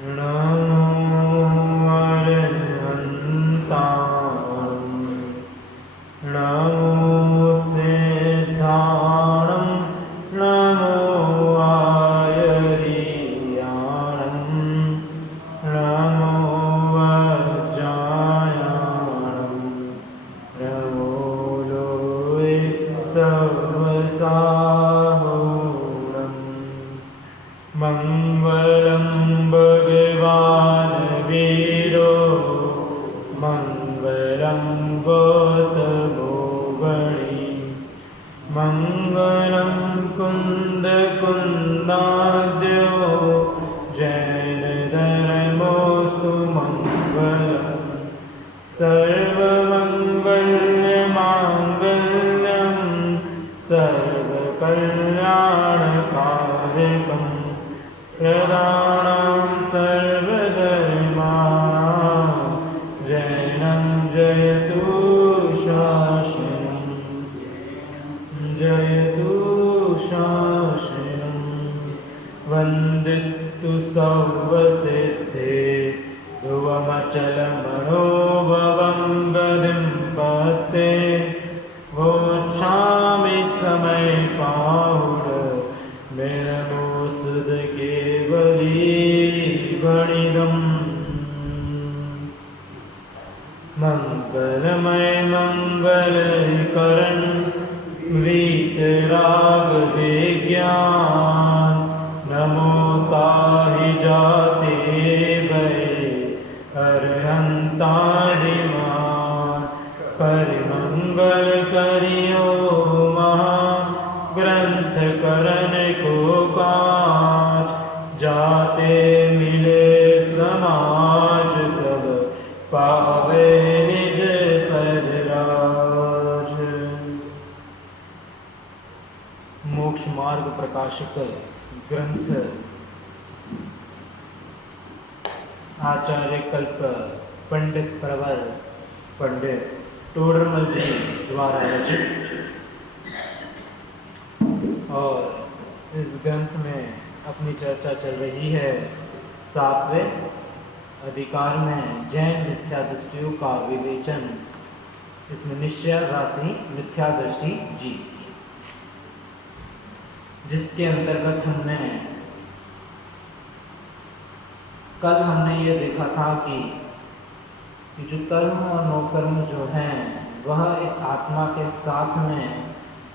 नमो अरहन्ताणं नमो सिद्धाणं नमो आयर्याणं नमो वज्रायाणं नमो लोये सर्वसाहूणं मङ्गलं भगवान् वीरो मङ्गलं गौतमो गणी मङ्गलं कुन्दकुन्दाद्यो जैनधर्मोऽस्तु मङ्गलम् सर्वमङ्गलमाङ्गल्यं सर्वकल्याणकारिकं प्रदानं सर्वधर्माणां जैनं जयतु शासनं जयतु शासनं वन्दितु सर्वसिद्धे ध्रुवमचलमनोभवं गतिं पते वोच्छामि समयपाहुर मेनमोऽसुध केवली गणितम् मङ्गलमय मङ्गलकरन् वीतराग विज्ञान नमो ताहि जाते वै अरहन्तादिमान् परिमंगल करियो महा ग्रंथ करण को काज जाते मिले समाज सब पावे निज पद राज। मोक्ष मार्ग प्रकाशक ग्रंथ आचार्य कल्प पंडित प्रवर पंडित टोडरमल जी द्वारा रचित और इस ग्रंथ में अपनी चर्चा चल रही है 7वें अधिकार में जैन मिथ्या दृष्टियों का विवेचन। इसमें निश्चय राशि मिथ्या दृष्टि जी, जिसके अंतर्गत कल हमने ये देखा था कि जो कर्म और नौकर्म जो हैं वह इस आत्मा के साथ में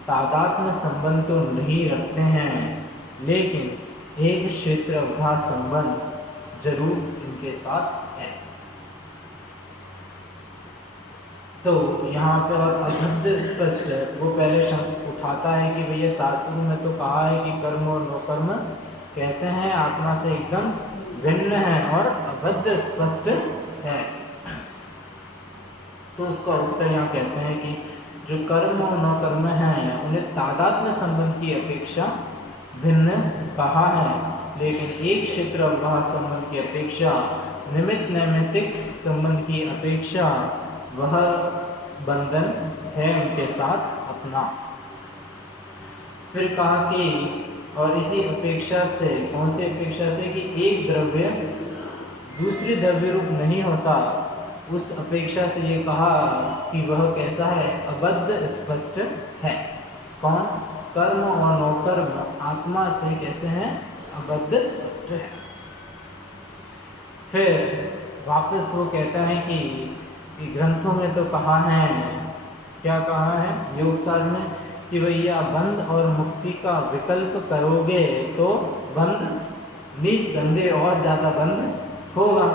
तादात्म्य संबंध तो नहीं रखते हैं, लेकिन एक क्षेत्र अवधा संबंध जरूर इनके साथ है। तो यहाँ पे और अभद्र स्पष्ट वो पहले शब्द उठाता है कि भैया शास्त्रों में तो कहा है कि कर्म और नौकर्म कैसे हैं, आत्मा से एकदम भिन्न है और अभद्र स्पष्ट है। तो उसका उत्तर यहाँ कहते हैं कि जो कर्म और नौकर्म हैं उन्हें तादात्म्य संबंध की अपेक्षा भिन्न कहा है, लेकिन एक क्षेत्र अवभाव संबंध की अपेक्षा निमित्त नैमित्तिक संबंध की अपेक्षा वह बंधन है उनके साथ अपना। फिर कहा कि और इसी अपेक्षा से, कौन सी अपेक्षा से, कि एक द्रव्य दूसरी द्रव्य रूप नहीं होता, उस अपेक्षा से ये कहा कि वह कैसा है, अबद्ध स्पष्ट है। कौन? कर्म और नौकर्म आत्मा से कैसे हैं, अबद्ध स्पष्ट है। फिर वापस वो कहता है कि ग्रंथों में तो कहा है, क्या कहा है योगसार में, कि भैया बंध और मुक्ति का विकल्प करोगे तो बंध निस्संदेह और ज़्यादा बंध होगा,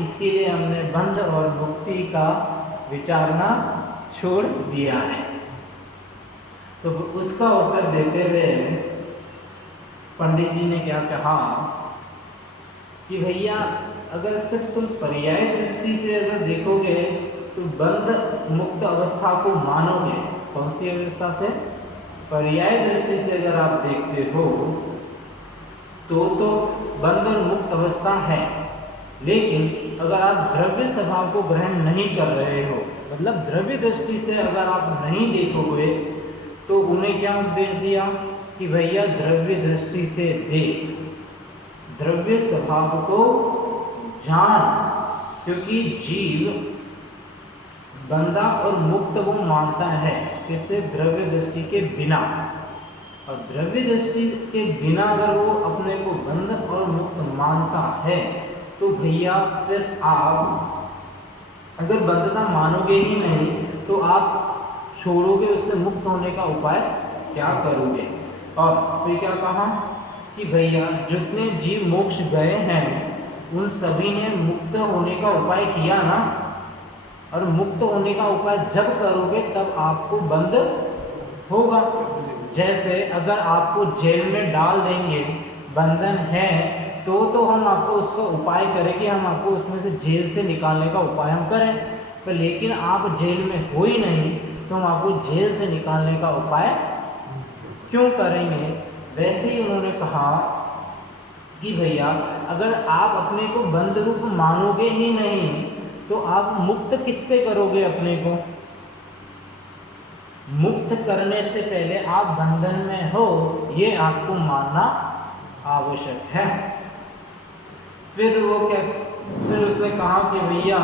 इसीलिए हमने बंध और मुक्ति का विचारना छोड़ दिया है। तो उसका उत्तर देते हुए पंडित जी ने क्या कहा कि भैया अगर सिर्फ तुम पर्याय दृष्टि से अगर देखोगे तो बंध मुक्त अवस्था को मानोगे। कौन सी अवस्था से? पर्याय दृष्टि से अगर आप देखते हो तो बंध और मुक्त अवस्था है, लेकिन अगर आप द्रव्य स्वभाव को ग्रहण नहीं कर रहे हो, मतलब द्रव्य दृष्टि से अगर आप नहीं देखोगे, तो उन्हें क्या उपदेश दिया कि भैया द्रव्य दृष्टि से देख, द्रव्य स्वभाव को जान, क्योंकि जीव बंधा और मुक्त वो मानता है किससे? द्रव्य दृष्टि के बिना। और द्रव्य दृष्टि के बिना अगर वो अपने को बंध और मुक्त मानता है तो भैया फिर आप अगर बंधता मानोगे ही नहीं तो आप छोड़ोगे, उससे मुक्त होने का उपाय क्या करोगे? और फिर क्या कहा कि भैया जितने जीव मोक्ष गए हैं उन सभी ने मुक्त होने का उपाय किया ना, और मुक्त होने का उपाय जब करोगे तब आपको बंध होगा। जैसे अगर आपको जेल में डाल देंगे, बंधन है तो हम आपको उसका उपाय करें कि हम आपको उसमें से जेल से निकालने का उपाय हम करें, पर लेकिन आप जेल में हो ही नहीं तो हम आपको जेल से निकालने का उपाय क्यों करेंगे? वैसे ही उन्होंने कहा कि भैया अगर आप अपने को बंध रूप मानोगे ही नहीं तो आप मुक्त किससे करोगे? अपने को मुक्त करने से पहले आप बंधन में हो, ये आपको मानना आवश्यक है। फिर उसने कहा कि भैया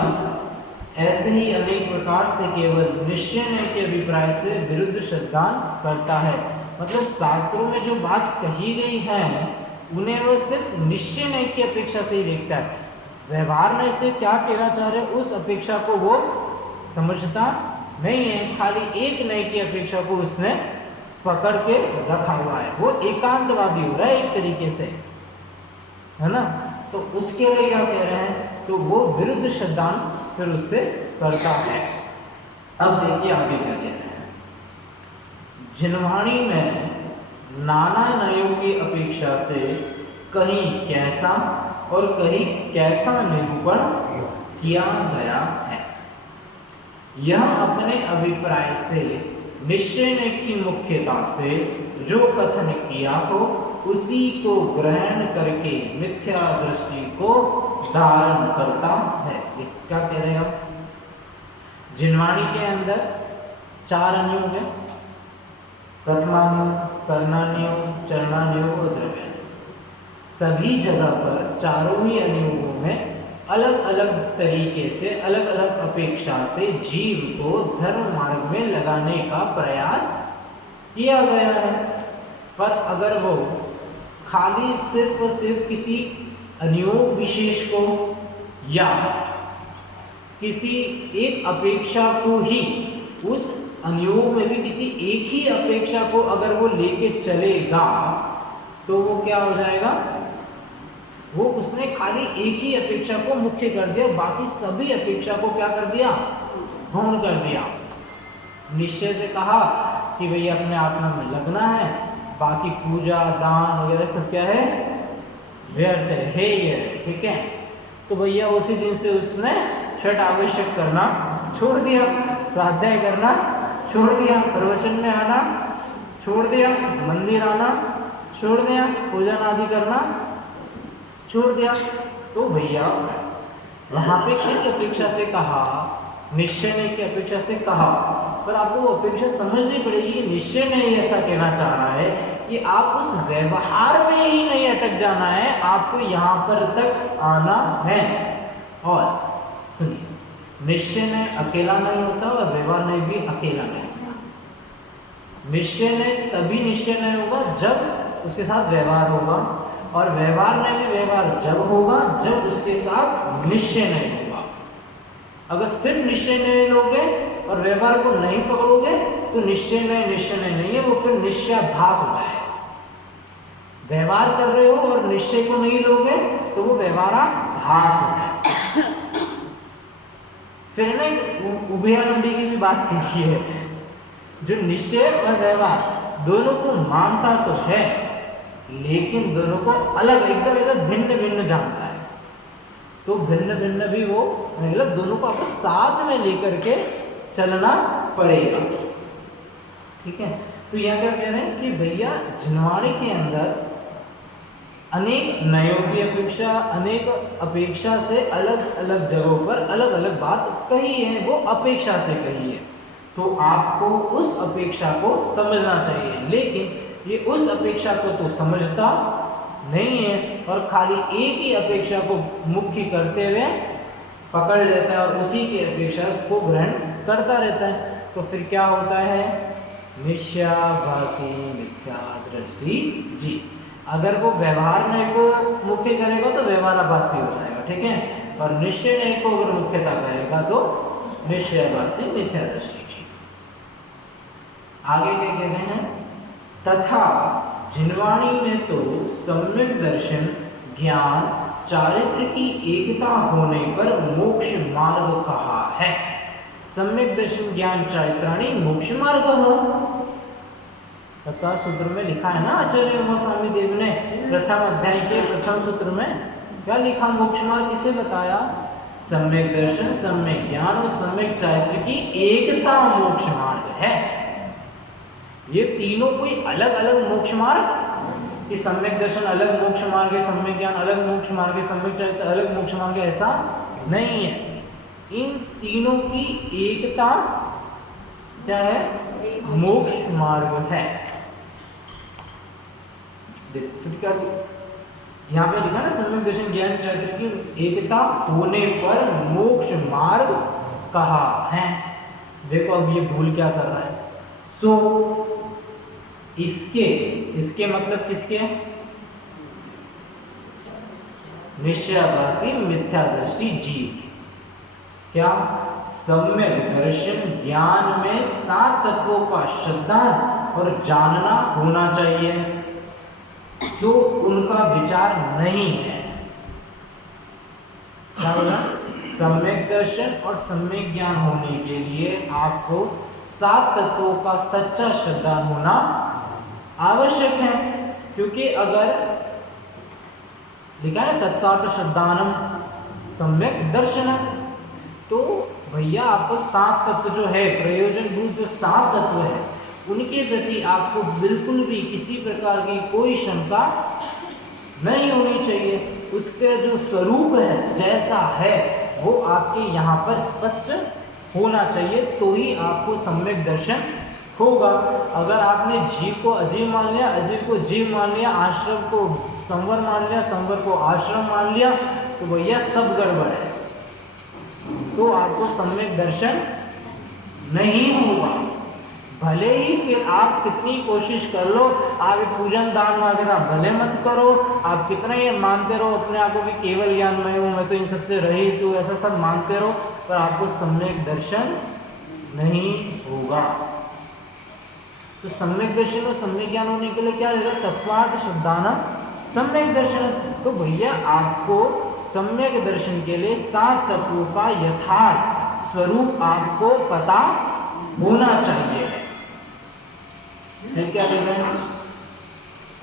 ऐसे ही अनेक प्रकार से केवल निश्चय न्याय के अभिप्राय से विरुद्ध सिद्धांत करता है। मतलब शास्त्रों में जो बात कही गई है उन्हें वो सिर्फ निश्चय न्याय की अपेक्षा से ही देखता है। व्यवहार में से क्या कहना चाह रहे उस अपेक्षा को वो समझता नहीं है, खाली एक न्याय की अपेक्षा को उसने पकड़ के रखा हुआ है। वो एकांतवादी हो रहा है एक तरीके से, है ना। तो उसके लिए क्या कह रहे हैं, तो वो विरुद्ध सिद्धांत फिर उससे करता है। अब देखिए आगे क्या कह रहे हैं। जिनवाणी में नाना न्यायों की अपेक्षा से कहीं कैसा और कहीं कैसा निरूपण किया गया है। यह अपने अभिप्राय से निश्चय की मुख्यता से जो कथन किया हो उसी को ग्रहण करके मिथ्या दृष्टि को धारण करता है। क्या कह रहे हैं हम? जिनवाणी के अंदर 4 अनियोग है, प्रथमानियोग, करणानियोग, चरणानियोग और द्रव्यानियोग। सभी जगह पर चारों ही अनियोगों में अलग अलग तरीके से, अलग अलग अपेक्षा से जीव को धर्म मार्ग में लगाने का प्रयास किया गया है। पर अगर वो खाली सिर्फ और सिर्फ किसी अनियोग विशेष को या किसी एक अपेक्षा को ही, उस अनियोग में भी किसी एक ही अपेक्षा को अगर वो लेके चलेगा तो वो क्या हो जाएगा? वो उसने खाली एक ही अपेक्षा को मुख्य कर दिया, बाकी सभी अपेक्षा को क्या कर दिया? गौण कर दिया। निश्चय से कहा कि भैया अपने आत्मा में लगना है, बाकी पूजा दान वगैरह सब क्या है? व्यर्थ है ये, ठीक है। तो भैया उसी दिन से उसने छठ आवश्यक करना छोड़ दिया, स्वाध्याय करना छोड़ दिया, प्रवचन में आना छोड़ दिया, मंदिर आना छोड़ दिया, पूजन आदि करना छोड़ दिया। तो भैया वहाँ पे किस अपेक्षा से कहा? निश्चय ने की अपेक्षा से कहा, पर आपको वो अपेक्षा समझनी पड़ेगी कि निश्चय ने ऐसा कहना चाह रहा है कि आप उस व्यवहार में ही नहीं अटक जाना है, आपको यहाँ पर तक आना है। और सुनिए, निश्चय ने अकेला नहीं होता और व्यवहार नहीं भी अकेला नहीं होता। निश्चय ने तभी निश्चय नहीं होगा जब उसके साथ व्यवहार होगा, और व्यवहार में भी व्यवहार जब होगा जब उसके साथ निश्चय नहीं होगा। अगर सिर्फ निश्चय नहीं लोगे और व्यवहार को नहीं पकड़ोगे तो निश्चय नहीं है, वो फिर निश्चयाभास हो जाएगा। व्यवहार कर रहे हो और निश्चय को नहीं लोगे तो वो व्यवहाराभास हो जाएगा। फिर ना उभयानंदी की भी बात की है, जो निश्चय और व्यवहार दोनों को मानता तो है लेकिन दोनों को अलग एकदम ऐसा भिन्न भिन्न जानता है। तो भिन्न भिन्न भी वो मतलब दोनों को आपको साथ में लेकर के चलना पड़ेगा, ठीक है। तो यहाँ क्या कह रहे हैं कि भैया जिनवाणी के अंदर अनेक न्यायों की अपेक्षा, अनेक अपेक्षा से अलग अलग जगहों पर अलग अलग बात कही है, वो अपेक्षा से कही है। तो आपको उस अपेक्षा को समझना चाहिए, लेकिन ये उस अपेक्षा को तो समझता नहीं है और खाली एक ही अपेक्षा को मुख्य करते हुए पकड़ लेता है और उसी की अपेक्षा उसको ग्रहण करता रहता है, तो फिर क्या होता है? मिथ्याभासी मिथ्या दृष्टि जी। अगर वो व्यवहार में को मुख्य करेगा तो व्यवहाराभासी हो जाएगा, ठीक है, और निश्चय नहीं को अगर मुख्यता करेगा तो निश्चयाभासी मिथ्या दृष्टि जी। आगे क्या कहते हैं? तथा जिनवाणी में तो सम्यक दर्शन ज्ञान चारित्र की एकता होने पर मोक्ष मार्ग कहा है। सम्यक दर्शन ज्ञान चारित्राणी मोक्ष मार्ग हो, तथा सूत्र में लिखा है ना आचार्य उमा स्वामी देव ने प्रथम अध्याय के प्रथम सूत्र में क्या लिखा? मोक्ष मार्ग किसे बताया? सम्यक दर्शन, सम्यक ज्ञान और सम्यक चारित्र की एकता मोक्ष मार्ग है। ये तीनों कोई अलग अलग मोक्ष मार्ग, कि सम्यक दर्शन अलग मोक्ष मार्ग है, सम्यक ज्ञान अलग मोक्ष मार्ग है, सम्यक चरित्र अलग मोक्ष मार्ग है, ऐसा नहीं है। इन तीनों की एकता क्या है? मोक्ष मार्ग है। फिर क्या यहाँ पे लिखा ना, सम्यक दर्शन ज्ञान चरित्र की एकता होने पर मोक्ष मार्ग कहा है। देखो अब ये भूल क्या कर रहा है? सो इसके मतलब किसके? निश्चयाभासी मिथ्या दृष्टि जीव। क्या? सम्यक दर्शन ज्ञान में 7 तत्वों का श्रद्धान और जानना होना चाहिए, तो उनका विचार नहीं है। क्या बोला? सम्यक दर्शन और सम्यक ज्ञान होने के लिए आपको 7 तत्वों का सच्चा श्रद्धान होना आवश्यक है। क्योंकि अगर लिखा है तत्वार्थ श्रद्धानम सम्यक दर्शनम, तो भैया आपको 7 तत्व जो है, प्रयोजनभूत जो 7 तत्व है, उनके प्रति आपको बिल्कुल भी किसी प्रकार की कोई शंका नहीं होनी चाहिए। उसके जो स्वरूप है, जैसा है, वो आपके यहाँ पर स्पष्ट होना चाहिए, तो ही आपको सम्यक दर्शन होगा। अगर आपने जीव को अजीव मान लिया, अजीव को जीव मान लिया, आश्रम को संवर मान लिया, संवर को आश्रम मान लिया, तो भैया सब गड़बड़ है, तो आपको सम्यक दर्शन नहीं होगा। भले ही फिर आप कितनी कोशिश कर लो, आप पूजन दान वगैरह भले मत करो, आप कितना ये मानते रहो अपने आप को भी केवल ज्ञानमय हूँ, मैं तो इन सबसे रहित हूँ, ऐसा सब मानते रहो, पर आपको सम्यक दर्शन नहीं होगा। तो सम्यक दर्शन और सम्यक ज्ञान होने के लिए क्या रहेगा? तत्वार्थ श्रद्धानम सम्यक दर्शन। तो भैया आपको सम्यक दर्शन के लिए 7 तत्वों का यथार्थ स्वरूप आपको पता होना चाहिए। फिर क्या कह रहे हैं?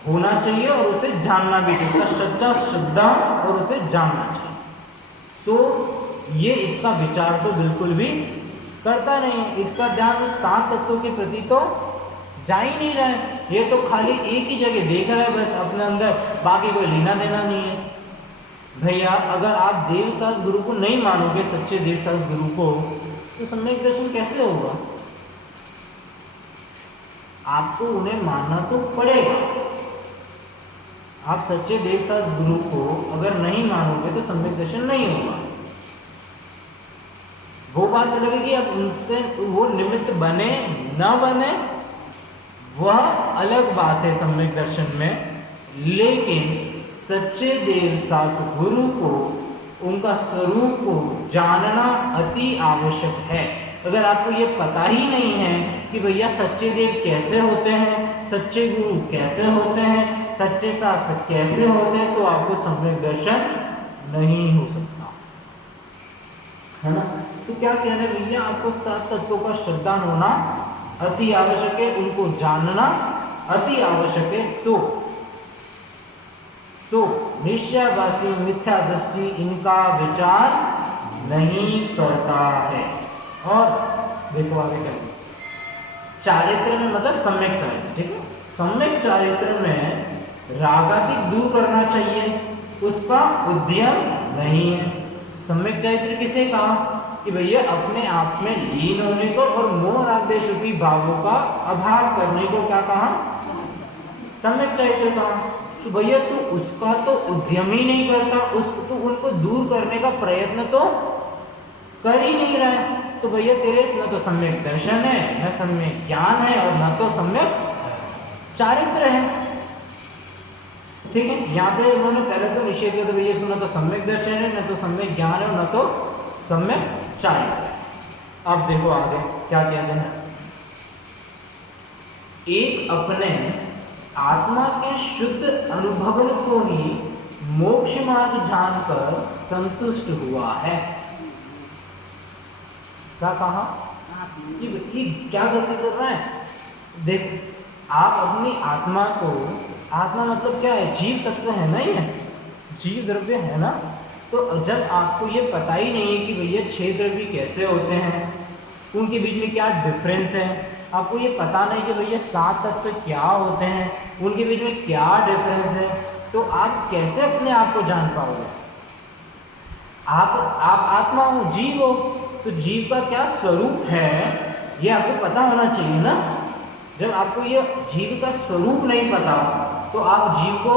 होना चाहिए और उसे जानना भी चाहिए, सच्चा श्रद्धा और उसे जानना चाहिए। सो ये इसका विचार तो बिल्कुल भी करता नहीं है, इसका ध्यान उस 7 तत्वों के प्रति तो जा ही नहीं रहा है। ये तो खाली एक ही जगह देख रहा है बस अपने अंदर, बाकी कोई लेना देना नहीं है। भैया अगर आप देवसास गुरु को नहीं मानोगे, सच्चे देवसास गुरु को, तो सम्यक दर्शन कैसे होगा? आपको उन्हें मानना तो पड़ेगा। आप सच्चे देवसास गुरु को अगर नहीं मानोगे तो सम्यक दर्शन नहीं होगा। वो बात अलग है कि अब उनसे वो निमित्त बने न बने, वह अलग बात है सम्यक दर्शन में। लेकिन सच्चे देवसास गुरु को, उनका स्वरूप को जानना अति आवश्यक है। अगर आपको ये पता ही नहीं है कि भैया सच्चे देव कैसे होते हैं, सच्चे गुरु कैसे होते हैं, सच्चे शास्त्र कैसे होते हैं, तो आपको सम्यक दर्शन नहीं हो सकता, है ना। तो क्या कह रहे हैं भैया? आपको 7 तत्वों का श्रद्धान होना अति आवश्यक है, उनको जानना अति आवश्यक है। सो निश्चयाभासी मिथ्या दृष्टि इनका विचार नहीं करता है। और देखो आगे क्या, चारित्र में मतलब सम्यक चारित्र, ठीक है, सम्यक चारित्र में रागादिक दूर करना चाहिए, उसका उद्यम नहीं है। सम्यक चारित्र किसे कहा? कि भैया अपने आप में लीन होने को और मोह राग देश रूपी भावों का अभाव करने को क्या कहा? सम्यक चारित्र कहा। तो भैया तू उसका तो उद्यम ही नहीं करता, उसको तो उनको दूर करने का प्रयत्न तो कर ही नहीं रहा है। तो भैया तेरे न तो सम्यक दर्शन है, न सम्यक ज्ञान है, और न तो सम्यक चारित्र है। ठीक है, यहाँ पे उन्होंने पहले तो निषेध किया, तो भैया इसको न तो सम्यक दर्शन है, न तो सम्यक ज्ञान है, न तो सम्यक चारित्र है। अब देखो आगे क्या कहते हैं, एक अपने आत्मा के शुद्ध अनुभवन को ही मोक्ष मार्ग जानकर संतुष्ट हुआ है। क्या कहा? ये क्या गलती कर रहा है? देख, आप अपनी आत्मा को, आत्मा मतलब क्या है? जीव तत्व है ना, ये जीव द्रव्य है ना। तो जब आपको ये पता ही नहीं है कि भैया 6 द्रव्य कैसे होते हैं, उनके बीच में क्या डिफरेंस है, आपको ये पता नहीं कि भैया 7 तत्व क्या होते हैं, उनके बीच में क्या डिफरेंस है, तो आप कैसे अपने आप को जान पाओगे? आप आत्मा हो, जीव हो, तो जीव का क्या स्वरूप है ये आपको पता होना चाहिए ना। जब आपको ये जीव का स्वरूप नहीं पता तो आप जीव को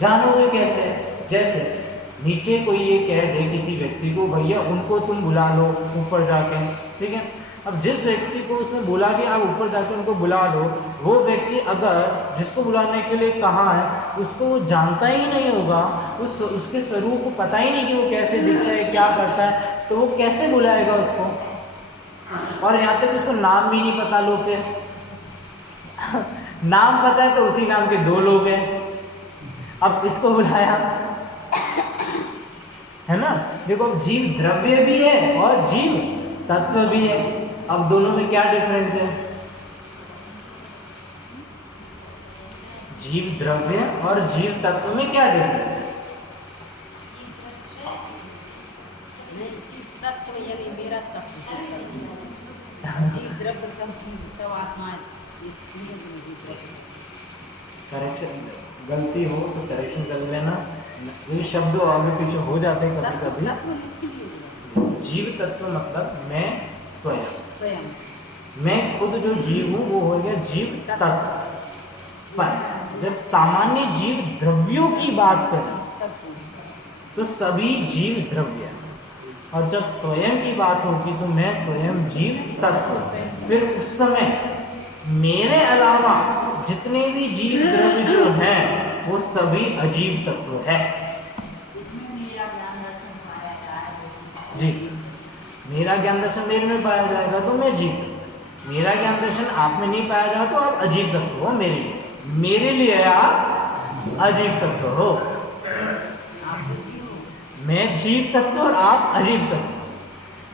जानोगे कैसे? जैसे नीचे कोई ये कह दे किसी व्यक्ति को, भैया उनको तुम बुला लो ऊपर जाके, ठीक है। अब जिस व्यक्ति को उसने बोला कि आप ऊपर जाके उनको बुला लो, वो व्यक्ति अगर जिसको बुलाने के लिए कहा है उसको वो जानता ही नहीं होगा, उसके स्वरूप को पता ही नहीं कि वो कैसे दिखता है, क्या करता है, तो वो कैसे बुलाएगा उसको? और यहाँ तक उसको नाम भी नहीं पता लो फिर नाम पता है तो उसी नाम के 2 लोग हैं, अब इसको बुलाया है ना। देखो, जीव द्रव्य भी है और जीव तत्व भी है। अब दोनों में क्या डिफरेंस है? जीव द्रव्य और जीव तत्व में क्या डिफरेंस है? जीव तत्व यानी मेरा तत्व, जीव द्रव्य सब आत्मा करेक्शन गलती हो तो करेक्शन कर लेना, ये शब्द आगे पीछे हो जाते हैं कभी कभी। जीव तत्व मतलब मैं स्वयं, मैं खुद जो जीव हूँ वो हो गया जीव तत्व। पर जब सामान्य जीव द्रव्यों की बात करें तो सभी जीव द्रव्य, और जब स्वयं की बात होगी तो मैं स्वयं जीव तत्व। फिर उस समय मेरे अलावा जितने भी जीव द्रव्य जो हैं वो सभी अजीव तत्व है। जी, मेरा ज्ञान दर्शन मेरे में पाया जाएगा तो मैं जीव तत्व, मेरा ज्ञान दर्शन आप में नहीं पाया जाएगा तो आप अजीव तत्व हो मेरे लिए आप अजीव तत्व हो। मैं जीव तत्व और आप अजीव तत्व।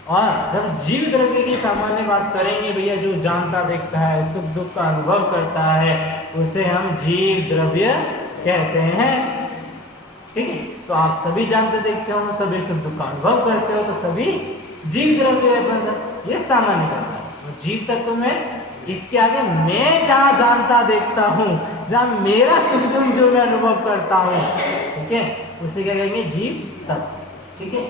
और जब जीव द्रव्य की सामान्य बात करेंगे भैया, जो जानता देखता है, सुख दुख का अनुभव करता है, उसे हम जीव द्रव्य कहते हैं। ठीक है, तो आप सभी जानते देखते हो, सभी सुख दुख का अनुभव करते हो, तो सभी जीव द्रव्य है। ये सामान्य करता है। जीव तत्व में इसके आगे मैं जहाँ जानता देखता हूँ, जहाँ मेरा सुख दुख जो मैं अनुभव करता हूँ, ठीक है, उसे क्या कहेंगे? जीव तत्व। ठीक है,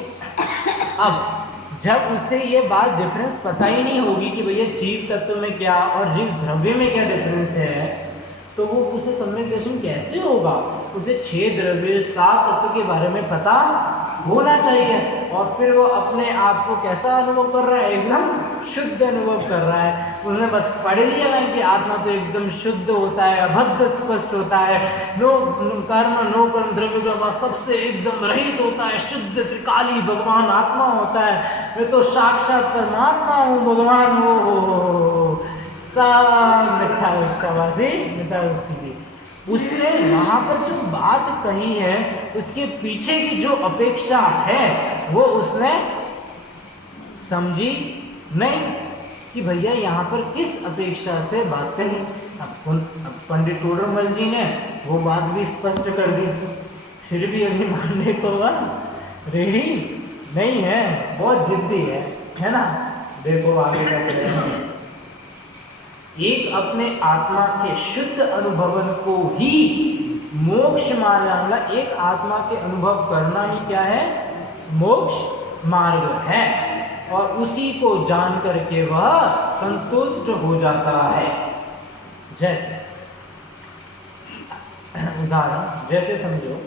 अब जब उससे ये बात डिफरेंस पता ही नहीं होगी कि भैया जीव तत्व में क्या और जीव द्रव्य में क्या डिफरेंस है, तो वो उसे सम्यक दर्शन कैसे होगा? उसे 6 द्रव्य 7 तत्व के बारे में पता होना चाहिए, और फिर वो अपने आप को कैसा अनुभव कर रहा है? एकदम शुद्ध अनुभव कर रहा है। उसने बस पढ़ लिया ना कि आत्मा तो एकदम शुद्ध होता है, अबद्ध स्पष्ट होता है, नो कर्म द्रव्य के बाद सबसे एकदम रहित होता है, शुद्ध त्रिकाली भगवान आत्मा होता है, मैं तो साक्षात परमात्मा हूँ, भगवान हो सब मिथ्या शाबाशी मिथ्या जी। उसने वहाँ पर जो बात कही है उसके पीछे की जो अपेक्षा है वो उसने समझी नहीं कि भैया यहाँ पर किस अपेक्षा से बात कही। अब पंडित टोडरमल जी ने वो बात भी स्पष्ट कर दी, फिर भी अभी मानने को रेडी नहीं है, बहुत जिद्दी है ना। देखो आगे क्या करें। एक अपने आत्मा के शुद्ध अनुभवन को ही मोक्ष मार्ग, एक आत्मा के अनुभव करना ही क्या है? मोक्ष मार्ग है, और उसी को जान करके वह संतुष्ट हो जाता है। जैसे उदाहरण जैसे समझो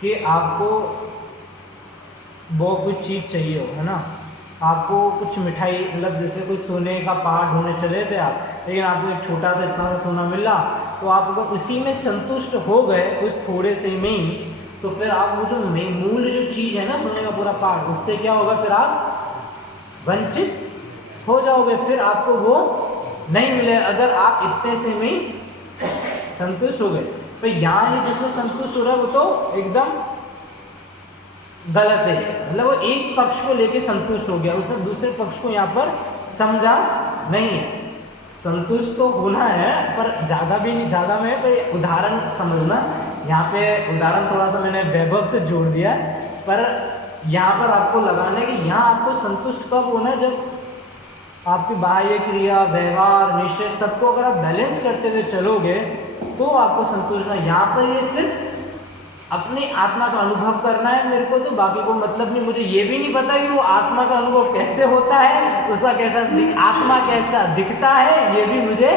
कि आपको वो कुछ चीज़ चाहिए हो, है ना, आपको कुछ मिठाई, मतलब जैसे कोई सोने का पहाड़ ढूंढने चले थे आप, लेकिन आपको एक छोटा सा इतना सा सोना मिला, तो आप अगर उसी में संतुष्ट हो गए उस थोड़े से में ही, तो फिर आप वो जो मूल जो चीज़ है ना सोने का पूरा पहाड़, उससे क्या होगा, फिर आप वंचित हो जाओगे, फिर आपको वो नहीं मिले अगर आप इतने से में ही संतुष्ट हो गए। तो यहाँ ये जिसमें संतुष्ट हो रहा है वो तो एकदम गलत है, मतलब वो एक पक्ष को लेके संतुष्ट हो गया, उसने दूसरे पक्ष को यहाँ पर समझा नहीं है। संतुष्ट तो होना है पर ज़्यादा भी नहीं, ज़्यादा में पर उदाहरण समझना, यहाँ पे उदाहरण थोड़ा सा मैंने वैभव से जोड़ दिया, पर यहाँ पर आपको लगाना है कि यहाँ आपको संतुष्ट कब होना है, जब आपकी बाह्य क्रिया, व्यवहार, निश्चय सबको अगर आप बैलेंस करते हुए चलोगे तो आपको संतुष्ट होना। यहाँ पर ये सिर्फ अपनी आत्मा का अनुभव करना है मेरे को, तो बाकी को मतलब नहीं, मुझे ये भी नहीं पता कि वो आत्मा का अनुभव कैसे होता है, उसका कैसा आत्मा कैसा दिखता है ये भी मुझे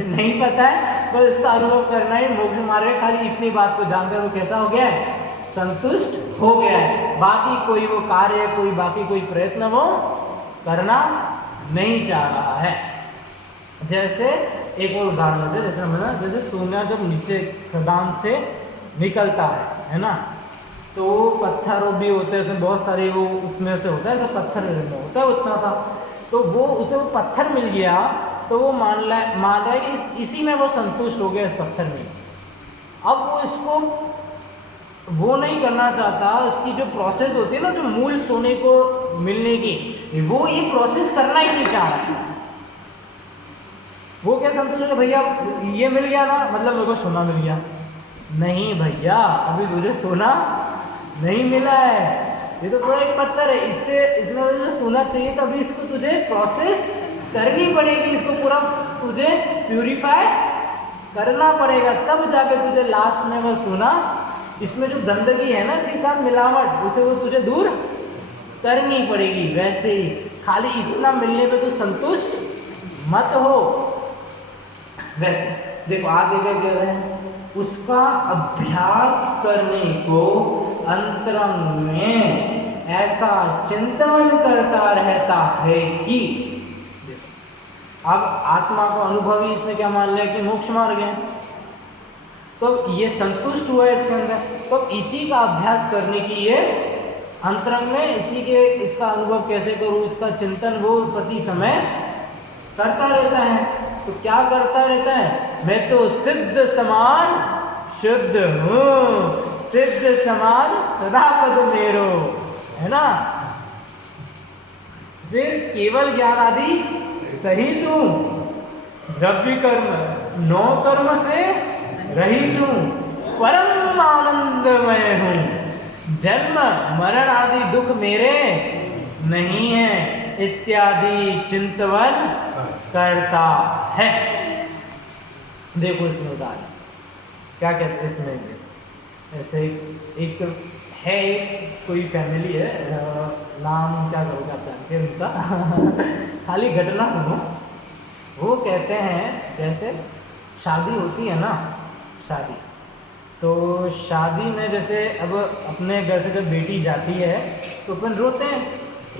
नहीं पता है, बस इसका अनुभव करना ही मोक्ष मार्ग है। खाली इतनी बात को जानकर वो कैसा हो गया है, संतुष्ट हो गया है। बाकी कोई वो कार्य, कोई बाकी कोई प्रयत्न वो करना नहीं चाह रहा है। जैसे एक और उदाहरण होता है, जैसे हमने जैसे सोना जब नीचे खदान से निकलता है ना, तो पत्थर भी होते हैं उसमें बहुत सारे, वो उसमें से होता है ऐसा पत्थर होता है उतना सा, तो वो उसे वो पत्थर मिल गया तो वो मान रहा है कि इसी में वो संतुष्ट हो गया इस पत्थर में। अब वो इसको वो नहीं करना चाहता, इसकी जो प्रोसेस होती है ना, जो मूल सोने को मिलने की, वो ये प्रोसेस करना ही नहीं चाह रहा। वो क्या संतुष्ट है, भैया ये मिल गया ना, मतलब मेरे को सोना मिल गया, नहीं भैया अभी तुझे सोना नहीं मिला है, ये तो पूरा एक पत्थर है, इससे इसमें तुझे सोना चाहिए तो अभी इसको तुझे प्रोसेस करनी पड़ेगी, इसको पूरा तुझे प्यूरिफाई करना पड़ेगा, तब जाके तुझे लास्ट में वो सोना, इसमें जो गंदगी है ना, इसके साथ मिलावट, उसे वो तुझे दूर करनी पड़ेगी। वैसे ही खाली इतना मिलने पे तो संतुष्ट मत हो। वैसे देखो आगे क्या कह रहे हैं, उसका अभ्यास करने को अंतरंग में ऐसा चिंतन करता रहता है कि, अब आत्मा को अनुभव ही इसने क्या मान लिया कि मोक्ष मार्ग है, तो ये संतुष्ट हुआ है इसके अंदर, तो इसी का अभ्यास करने की ये अंतरंग में इसी के इसका अनुभव कैसे करूँ, इसका चिंतन वो प्रति समय करता रहता है। तो क्या करता रहता है, मैं तो सिद्ध समान शुद्ध हूँ, सिद्ध समान सदा पद मेरो, है ना, फिर केवल ज्ञान आदि सहित हूँ, द्रव्य कर्म नौ कर्म से रहित हूँ, परम आनंदमय हूँ, जन्म मरण आदि दुख मेरे नहीं है, इत्यादि चिंतवन करता है। देखो इसमें उदाहरण क्या कहते हैं, इसमें देखो ऐसे एक है, एक कोई फैमिली है, नाम क्या करोगे आप जानते हैं उनका खाली घटना सुनो। वो कहते हैं जैसे शादी होती है ना, शादी, तो शादी में जैसे अब अपने घर से जब बेटी जाती है तो अपन रोते हैं,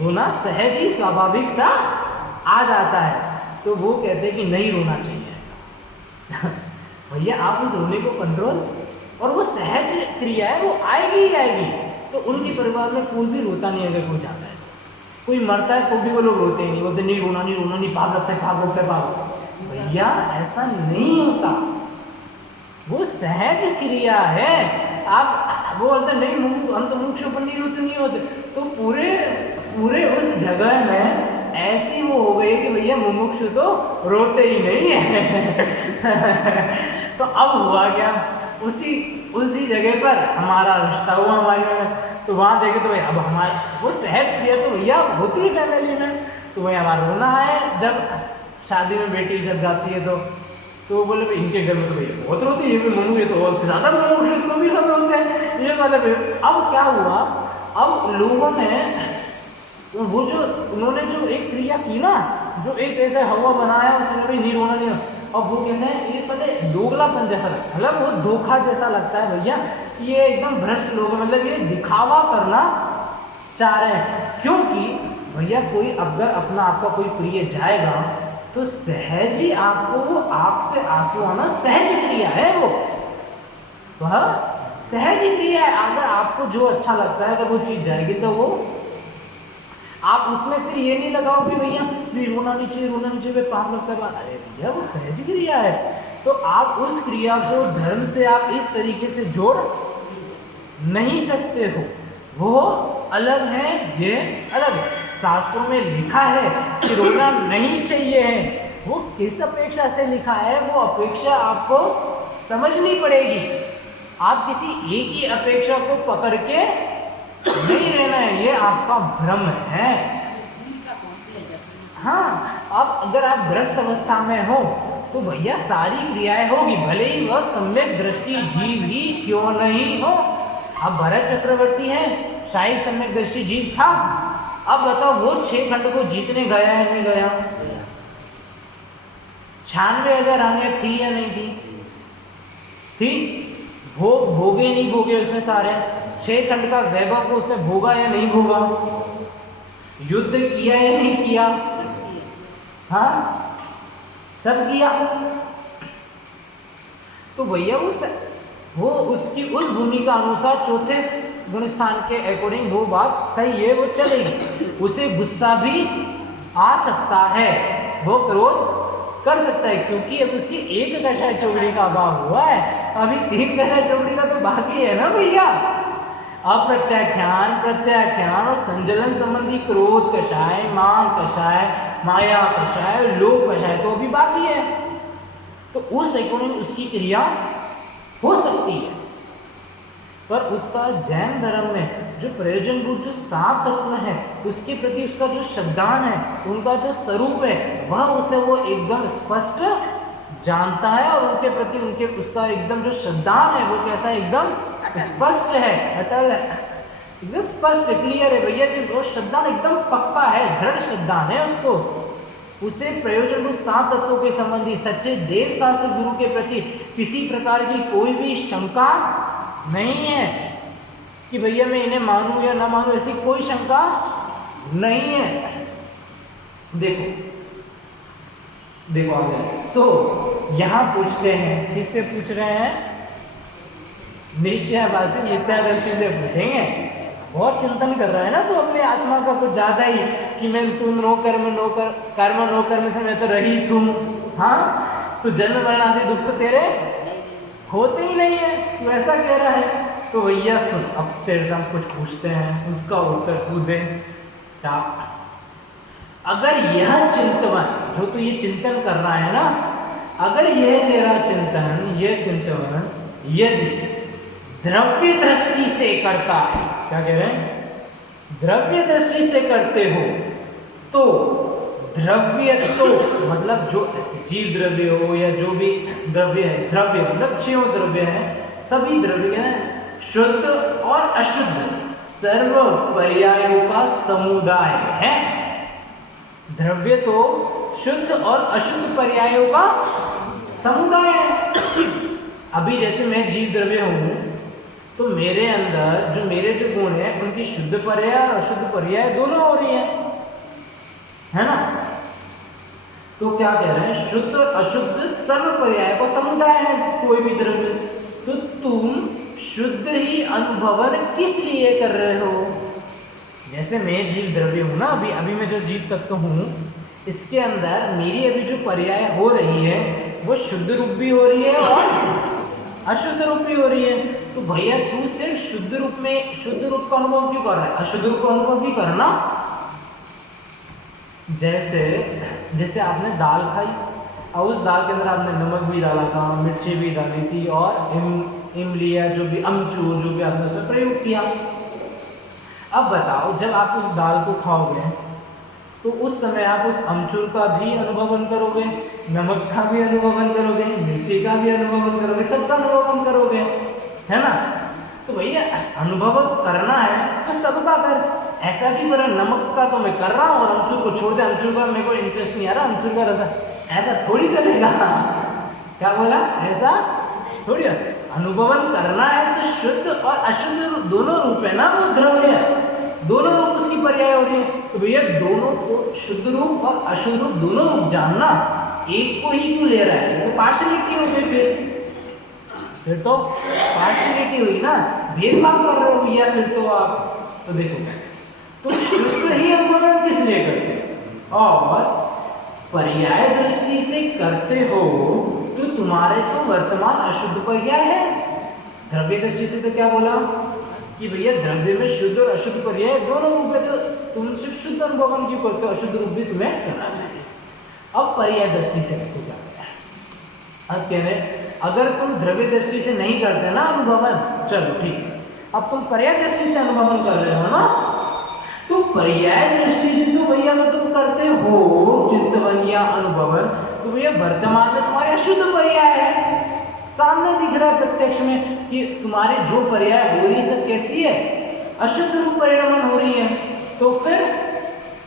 रोना सहज ही स्वाभाविक सा आ जाता है, तो वो कहते हैं कि नहीं रोना चाहिए ऐसा भैया आप उस रोने को कंट्रोल, और वो सहज क्रिया है, वो आएगी ही आएगी। तो उनके परिवार में कोई भी रोता नहीं, अगर कोई जाता है, कोई मरता है तो भी वो लोग रोते ही नहीं, बोलते नहीं रोना नहीं रोना नहीं, पाप लगता है पाप लगता है पाप। भैया ऐसा नहीं होता, वो सहज क्रिया है। आप वो बोलते नहीं हम तो मुख्य ऊपर नहीं रोते नहीं होते, तो पूरे उस जगह में ऐसी वो हो गई कि भैया मुमुक्षु तो रोते ही नहीं है तो अब हुआ क्या, उसी जगह पर हमारा रिश्ता हुआ हमारे में, तो वहाँ देखे तो भाई अब हमारा वो सहज क्रिया तो भैया होती है फैमिली में, तो भाई हमारा रोना है जब शादी में बेटी जब जाती है तो बोले भाई इनके घर में तो भैया बहुत रोती है, ये भी मम्मी, ये तो और ज़्यादा मम्मी तो भी सब रोते हैं ये साले। अब क्या हुआ, अब लोगों ने वो जो उन्होंने जो एक क्रिया की ना, जो एक ऐसे हवा बनाया उसमें भी नहीं रोना नहीं, और वो कैसे है, ये साले दोगलापन जैसा लगता है, मतलब वो धोखा जैसा लगता है भैया, ये एकदम भ्रष्ट लोग हैं, मतलब ये दिखावा करना चाह रहे हैं। क्योंकि भैया कोई अगर अपना आपका कोई प्रिय जाएगा तो सहज ही आपको वो आँख से आंसू आना सहज क्रिया है, वो वह सहज क्रिया है। अगर आपको जो अच्छा लगता है अगर वो चीज़ जाएगी तो वो आप उसमें फिर ये नहीं लगाओ कि भैया नहीं रोना नहीं चाहिए, रोना नहीं चाहिए, पाप लगता है, अरे भैया वो सहज क्रिया है। तो आप उस क्रिया को धर्म से आप इस तरीके से जोड़ नहीं सकते हो, वो अलग है, ये अलग है। शास्त्रों में लिखा है कि रोना नहीं चाहिए है, वो किस अपेक्षा से लिखा है, वो अपेक्षा आपको समझनी पड़ेगी। आप किसी एक ही अपेक्षा को पकड़ के नहीं रहना है, ये आपका भ्रम है। भूमिका कौन सी है जैसे? हाँ, अब अगर आप ग्रस्त अवस्था में हो तो भैया सारी क्रियाएं होगी, भले ही वह सम्यक दृष्टि जीव ही क्यों नहीं हो। अब भरत चक्रवर्ती है, शाही सम्यक दृष्टि जीव था, अब बताओ वो 6 खंड को जीतने गया या नहीं गया? 96,000 रानियां थी या नहीं थी? थी। भोगे नहीं भोगे उसने सारे 6 खंड का वैभव को उसने भोगा या नहीं भोगा? युद्ध किया या नहीं किया? हाँ, सब किया। तो भैया वो उसकी उस भूमि का अनुसार चौथे गुण स्थान के अकॉर्डिंग वो बात सही है, वो चलेगी। उसे गुस्सा भी आ सकता है, वो क्रोध कर सकता है, क्योंकि अब उसकी एक कषाय चौकड़ी का अभाव हुआ है, अभी 3 कषाय चौकड़ी का तो बाकी है ना भैया। अप्रत्याख्यान, प्रत्याख्यान और संजलन संबंधी क्रोध कषाय, मान कषाय, माया कषाय, लोभ कषाय तो अभी बाकी है। तो उस अकॉर्डिंग उसकी क्रिया हो सकती है, पर उसका जैन धर्म में जो प्रयोजनभूत जो 7 तत्व है उसके प्रति उसका जो शब्दान है, उनका जो स्वरूप है, वह उसे वो एकदम स्पष्ट जानता है, और उनके प्रति उनके उसका एकदम जो शब्दान है वो कैसा एकदम स्पष्ट है, अटल है, एकदम स्पष्ट क्लियर है भैया कि वो शब्दान एकदम पक्का है, दृढ़ शब्दान है उसको। उसे प्रयोजनभूत 7 तत्वों के संबंधी सच्चे देव शास्त्र गुरु के प्रति किसी प्रकार की कोई भी शंका नहीं है कि भैया मैं इन्हें मानूं या ना मानूं, ऐसी कोई शंका नहीं है। देखो आगे यहाँ पूछते हैं, किससे पूछ रहे हैं? निश्चयवासी नित्यादर्शी से पूछेंगे। बहुत चिंतन कर रहा है ना तो अपने आत्मा का कुछ ज्यादा ही कि मैं तू नो कर्म से मैं तो रहित हूँ। हाँ, तो जन्म मरण आदि दुख तो तेरे होते ही नहीं है, तू ऐसा कह रहा है। तो भैया सुन, अब तेरे से हम कुछ पूछते हैं, उसका उत्तर तू दे। क्या अगर यह चिंतन जो तू ये चिंतन कर रहा है ना, अगर यह तेरा चिंतन, यह चिंतन यदि द्रव्य दृष्टि से करता है, क्या कह रहे हैं? द्रव्य दृष्टि से करते हो तो द्रव्य तो मतलब जो जीव द्रव्य हो या जो भी द्रव्य है, द्रव्य मतलब 6 द्रव्य है, सभी द्रव्य हैं शुद्ध और अशुद्ध सर्व पर्यायों का समुदाय है। द्रव्य तो शुद्ध और अशुद्ध पर्यायों का समुदाय है। अभी जैसे मैं जीव द्रव्य हूँ तो मेरे अंदर जो मेरे जो गुण है उनकी शुद्ध पर्याय और अशुद्ध पर्याय दोनों हो रही है ना? तो क्या कह रहे हैं? शुद्ध और अशुद्ध सर्व पर्याय का समुदाय है कोई भी द्रव्य। तो तुम शुद्ध ही अनुभवन किस लिए कर रहे हो? जैसे मैं जीव द्रव्य हूँ ना, अभी मैं जो जीव तत्व हूँ इसके अंदर मेरी अभी जो पर्याय हो रही है वो शुद्ध रूप भी हो रही है और अशुद्ध रूप भी हो रही है। तो भैया तू सिर्फ शुद्ध रूप का अनुभव क्यों कर रहा है? अशुद्ध रूप का अनुभव भी करना। जैसे आपने दाल खाई और उस दाल के अंदर आपने नमक भी डाला था, मिर्ची भी डाली थी और इमली या जो भी अमचूर जो भी आपने उसमें प्रयोग किया। अब बताओ, जब आप उस दाल को खाओगे तो उस समय आप उस अमचूर का भी अनुभवन करोगे, नमक का भी अनुभवन करोगे, मिर्ची का भी अनुभवन करोगे, सबका अनुभवन करोगे, है ना? तो भैया अनुभव करना है तो सबका कर। ऐसा भी करो, नमक का तो मैं कर रहा हूँ और अमचूर को छोड़ दे, अमचूर का मेरे को इंटरेस्ट नहीं आ रहा, अमचूर का रस, ऐसा थोड़ी चलेगा। क्या बोला? ऐसा थोड़ी है। अनुभवन करना है तो शुद्ध और अशुद्ध दोनों रूप है ना, वो द्रव्य दोनों रूप उसकी पर्याय हो रही है। तो भैया दोनों को शुद्ध रूप और अशुद्ध रूप दोनों रूप जानना, एक को ही क्यों ले रहा है? तो पार्शियलिटी हो गई, फिर तो पार्शियलिटी हुई ना, भेदभाव कर रहे हो भैया फिर तो आप। तो देखो क्या, तो शुद्ध ही अनुभवन किस लिए करते हो और पर्याय दृष्टि से करते हो तो तुम्हारे तो वर्तमान अशुद्ध पर्याय है। द्रव्य दृष्टि से तो क्या बोला कि भैया द्रव्य में शुद्ध और अशुद्ध पर्याय दोनों रूप है, तो तुम सिर्फ शुद्ध अनुभवन क्यों करते हो, अशुद्ध रूप भी तुम्हें करना चाहिए। अब पर्याय दृष्टि से देखो क्या है। अब कह रहे अगर तुम द्रव्य दृष्टि से नहीं करते ना अनुभवन, चलो ठीक है, अब तुम पर्याय दृष्टि से अनुभवन कर रहे हो ना, तो पर्याय दृष्टि से तो भैया अगर तुम करते हो चिंतवन या अनुभवन, तो भैया वर्तमान में तुम्हारे अशुद्ध पर्याय है, सामने दिख रहा है प्रत्यक्ष में कि तुम्हारे जो पर्याय हो रही है सब कैसी है, अशुद्ध रूप परिणमन हो रही है। तो फिर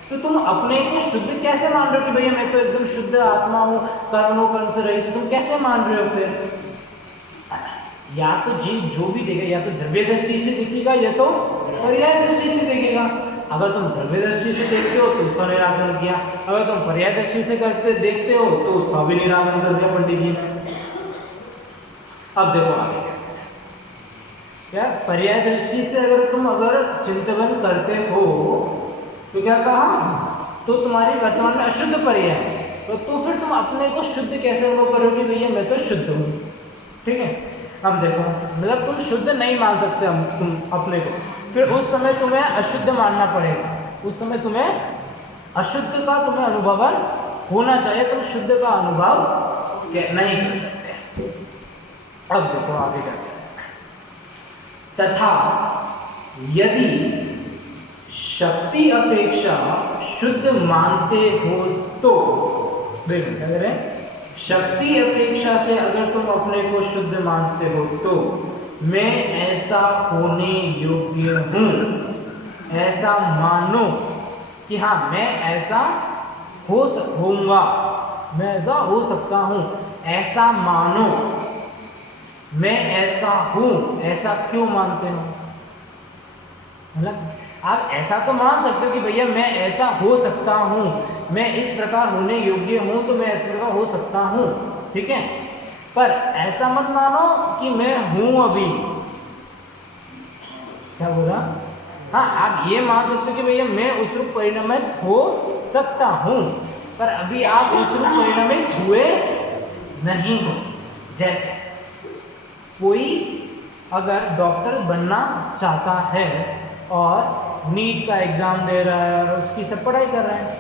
तो तुम अपने को शुद्ध कैसे मान रहे हो कि भैया मैं तो एकदम शुद्ध आत्मा हूँ, कर्मों कर्म से रहित, तो तुम कैसे मान रहे हो? फिर या तो जीव जो भी देखेगा या तो द्रव्य दृष्टि से देखेगा या तो पर्याय दृष्टि से देखेगा। अगर तुम द्रव्य दृष्टि से देखते हो तो उसका निराकरण किया, अगर तुम पर्याय दृष्टि से करते देखते हो तो उसका भी निराकरण कर दिया पंडित जी ने। अब देखो आगे क्या, पर्याय दृष्टि से अगर चिंतन करते हो तो क्या कहा, तो तुम्हारी वर्तमान में अशुद्ध पर्याय है, तो फिर तुम अपने को शुद्ध कैसे अनुभव करोगे? भैया मैं तो शुद्ध हूँ, ठीक है। अब देखो मतलब तुम शुद्ध नहीं मान सकते हम तुम अपने को, फिर उस समय तुम्हें अशुद्ध मानना पड़ेगा, उस समय तुम्हें अशुद्ध का तुम्हें अनुभवन होना चाहिए, तुम शुद्ध का अनुभव नहीं कर सकते। अब देखो आगे क्या कहते हैं, तथा यदि शक्ति अपेक्षा शुद्ध मानते हो तो, देखो क्या कह रहे हैं, शक्ति अपेक्षा से अगर तुम अपने को शुद्ध मानते हो तो मैं ऐसा होने योग्य हूँ, ऐसा मानो कि हाँ मैं ऐसा होऊंगा, मैं ऐसा हो सकता हूँ, ऐसा मानो, मैं ऐसा हूँ, ऐसा क्यों मानते हो? मतलब आप ऐसा तो मान सकते हो कि भैया मैं ऐसा हो सकता हूँ, मैं इस प्रकार होने योग्य हूँ तो मैं इस प्रकार हो सकता हूँ, ठीक है, पर ऐसा मत मानो कि मैं हूँ अभी। क्या बोला? हाँ आप ये मान सकते हो कि भैया मैं उस रूप परिणमित हो सकता हूँ, पर अभी आप उस रूप परिणमित हुए नहीं हो। जैसे कोई अगर डॉक्टर बनना चाहता है और नीट का एग्ज़ाम दे रहा है और उसकी सब पढ़ाई कर रहा है,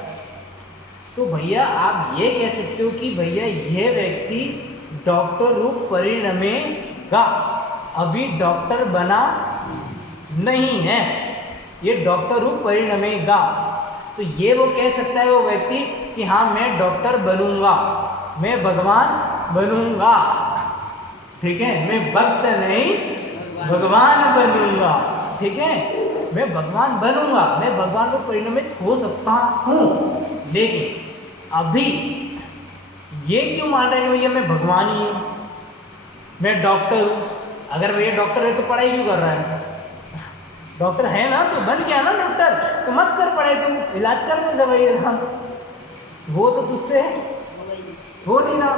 तो भैया आप ये कह सकते हो कि भैया यह व्यक्ति डॉक्टर रूप परिणमेगा, अभी डॉक्टर बना नहीं है, ये डॉक्टर रूप परिणमेगा। तो ये वो कह सकता है वो व्यक्ति कि हाँ मैं डॉक्टर बनूंगा, मैं भगवान बनूंगा, ठीक है, मैं भक्त नहीं भगवान बनूंगा, ठीक है, मैं भगवान बनूंगा, मैं भगवान को परिणमित हो सकता हूँ। लेकिन अभी ये क्यों मान रहे हैं भैया मैं भगवान ही हूँ, मैं डॉक्टर हूँ? अगर भैया डॉक्टर है तो पढ़ाई क्यों कर रहा है? डॉक्टर है ना तो बन गया ना डॉक्टर, तो मत कर पढ़ाई, तू इलाज कर दे भैया, वो तो तुझसे हो नहीं रहा।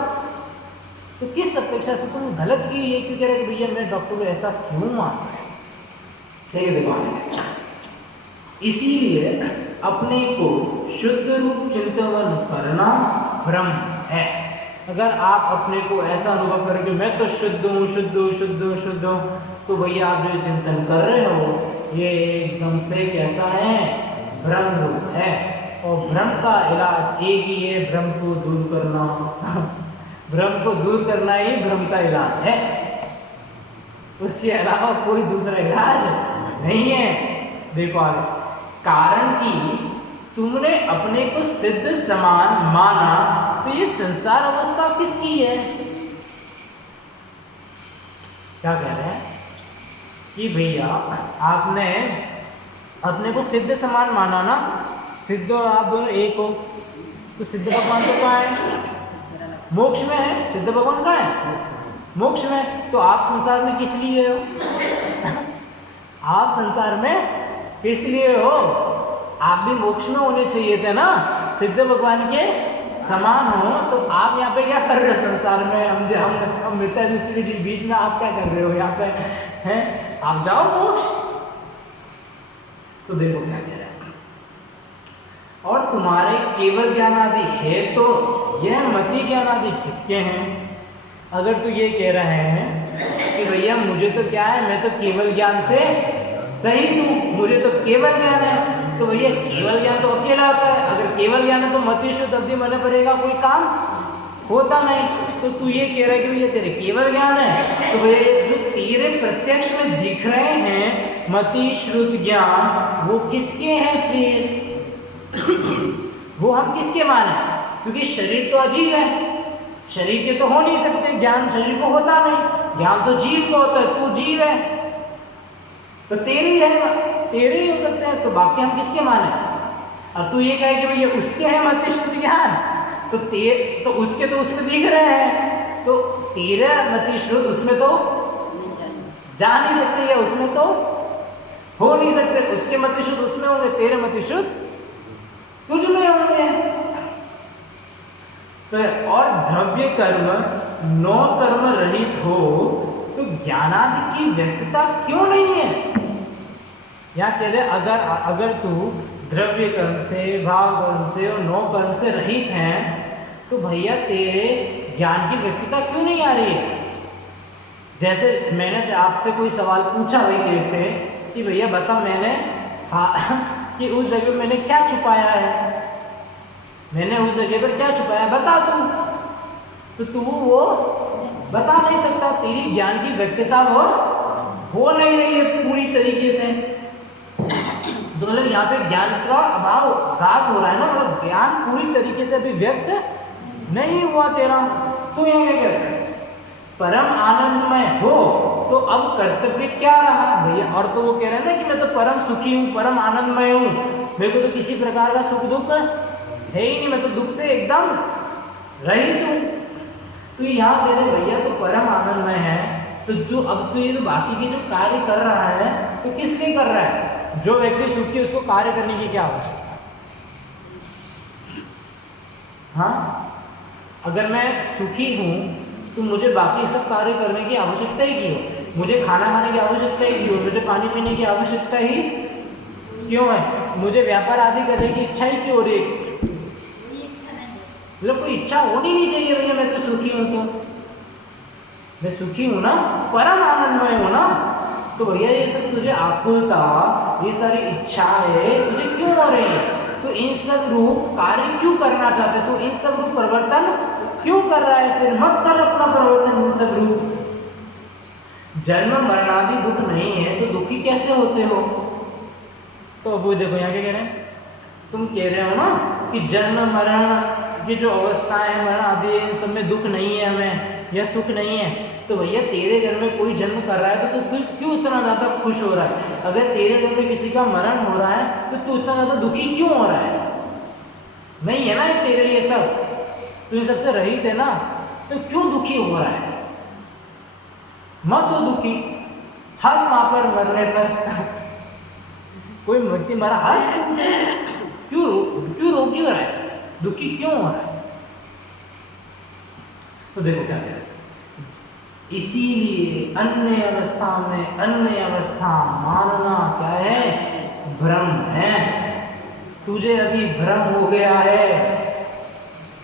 तो किस अपेक्षा से तुम गलत की ये क्यों कह रहे कि भैया मैं डॉक्टर को ऐसा क्यों मान रहा है? ठीक है, इसीलिए अपने को शुद्ध रूप चिंतन करना भ्रम है। अगर आप अपने को ऐसा अनुभव करें कि मैं तो शुद्ध हूँ, शुद्ध हूँ, शुद्ध हूँ, शुद्ध हूँ, तो भैया आप जो चिंतन कर रहे हो ये एकदम से कैसा है? भ्रम रूप है। और भ्रम का इलाज एक ही है, भ्रम को दूर करना। भ्रम को दूर करना ही भ्रम का इलाज है, उसके अलावा कोई दूसरा इलाज नहीं है। देखो आगे, कारण कि तुमने अपने को सिद्ध समान माना, तो ये संसार अवस्था किसकी है? क्या कह रहे हैं कि भैया आपने अपने को सिद्ध समान माना ना, सिद्ध और आप दोनों एक हो, तो सिद्ध भगवान तो कहाँ है? मोक्ष में है। सिद्ध भगवान कहाँ है? मोक्ष में। तो आप संसार में किस लिए हो? आप संसार में किस लिए हो? आप भी मोक्ष में होने चाहिए थे ना, सिद्ध भगवान के समान हो। तो आप यहाँ पे क्या कर रहे हो संसार में? हम मित्र दृष्टि के बीच में आप क्या कर रहे हो यहाँ पे हैं? आप जाओ मोक्ष। तो देखो क्या कह रहे हैं, और तुम्हारे केवल ज्ञान आदि है तो यह मति ज्ञान आदि किसके हैं? अगर तू ये कह रहे हैं कि भैया मुझे तो क्या है, मैं तो केवल ज्ञान से सही हूँ, मुझे तो केवल ज्ञान है, तो भैया केवल ज्ञान तो अकेला होता है। अगर केवल ज्ञान है तो मति शुद्ध अवधि मन पड़ेगा, कोई काम होता नहीं। तो तू ये कह रहा है कि भैया तेरे केवल ज्ञान है, तो भैया ये जो तेरे प्रत्यक्ष में दिख रहे हैं मति श्रुत ज्ञान, वो किसके हैं फिर? वो हम किसके माने? क्योंकि शरीर तो अजीब है, शरीर के तो हो नहीं सकते, ज्ञान शरीर को होता नहीं, ज्ञान तो जीव को होता है। तू जीव है तो तेरे ही है, तेरे ही हो सकते हैं, तो बाकी हम किसके माने? और तू ये कहे कि भैया उसके हैं मति शुद्ध ज्ञान, तो उसके तो उसमें दिख रहे हैं, तो तेरा मति शुद्ध उसमें तो जा नहीं सकते, या उसमें तो हो नहीं सकते। उसके मति शुद्ध उसमें होंगे, तेरे मति शुद्ध तुझ में होंगे। तो और द्रव्य कर्म नौ कर्म रहित हो तो ज्ञानादि की व्यक्तता क्यों नहीं है? यहाँ कह रहे अगर तू द्रव्य कर्म से, भाव कर्म से और नौ कर्म से रहित हैं, तो भैया तेरे ज्ञान की व्यक्तता क्यों नहीं आ रही है? जैसे मैंने आपसे कोई सवाल पूछा भाई तेरे से कि भैया बता, मैंने कि उस जगह मैंने क्या छुपाया है, मैंने उस जगह पर क्या छुपाया, बता तू। तो तू वो बता नहीं सकता, तेरी ज्ञान की व्यक्तता वो हो नहीं रही है पूरी तरीके से। तो मतलब यहाँ पे ज्ञान का अभाव घात हो रहा है ना, मतलब ज्ञान पूरी तरीके से अभी व्यक्त नहीं हुआ तेरा। तो यहाँ क्या कहते हैं, परम आनंदमय हो तो अब कर्तव्य क्या रहा भैया? और तो वो कह रहे हैं ना कि मैं तो परम सुखी हूँ, परम आनंदमय हूँ, मेरे को तो किसी प्रकार का सुख दुख है ही नहीं, मैं तो दुख से एकदम रहित हूँ। तो यहाँ कह रहे भैया तो परम आनंदमय है, तो जो अब तो ये तो बाकी के जो कार्य कर रहा है तो किस लिए कर रहा है? जो व्यक्ति सुखी है उसको कार्य करने की क्या आवश्यकता? हाँ, अगर मैं सुखी हूँ तो मुझे बाकी सब कार्य करने की आवश्यकता ही क्यों? मुझे खाना खाने की आवश्यकता ही क्यों? मुझे पानी पीने की आवश्यकता ही क्यों है? मुझे व्यापार आदि करने की इच्छा ही क्यों हो रही है? मतलब कोई इच्छा होनी नहीं चाहिए भैया, मैं तो सुखी हूँ, तो मैं सुखी हूँ ना, परम आनंदमय हूँ ना, तो भैया ये सब तुझे आकुलता, ये सारी इच्छाएं तुझे क्यों हो रही है? तो इन सब रूप कार्य क्यों करना चाहते? तो इन सब रूप परिवर्तन क्यों कर रहा है? फिर मत कर अपना परिवर्तन इन सब रूप। जन्म मरणादि दुख नहीं है तो दुखी कैसे होते हो? तो अब वो देखो यहाँ क्या कह रहे हैं, तुम कह रहे हो ना कि जन्म मरण की जो अवस्थाएं हैं, मरण आदि इन सब में दुख नहीं है हमें, या सुख नहीं है। तो भैया तेरे घर में कोई जन्म कर रहा है तो तू क्यों इतना ज़्यादा खुश हो रहा है? अगर तेरे घर में किसी का मरण हो रहा है तो तू इतना ज़्यादा दुखी क्यों हो रहा है? नहीं है ना ये तेरे ये सब, तू इन सबसे रहित है ना, तो क्यों दुखी हो रहा है? मत हो दुखी, हंस वहाँ पर मरने पर कोई व्यक्ति मरा, हंस, क्यों रो क्यों रहा है? दुखी क्यों हो रहा है? तो देखो क्या कह रहे हैं, इसीलिए अन्य अवस्था में अन्य अवस्था मानना क्या है? भ्रम है। तुझे अभी भ्रम हो गया है,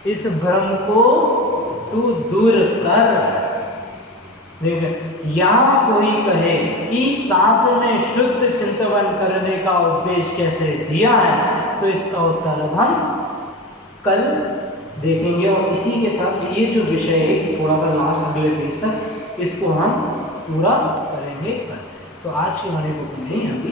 इस भ्रम को तू दूर कर। देख, यहाँ कोई कहे कि शास्त्र में शुद्ध चिंतन करने का उपदेश कैसे दिया है, तो इसका उत्तर अब हम कल देखेंगे। और इसी के साथ ये जो विषय है थोड़ा सा लास्ट अगले पेज तक इसको हम पूरा करेंगे कल। तो आज के हमारे बुक में अभी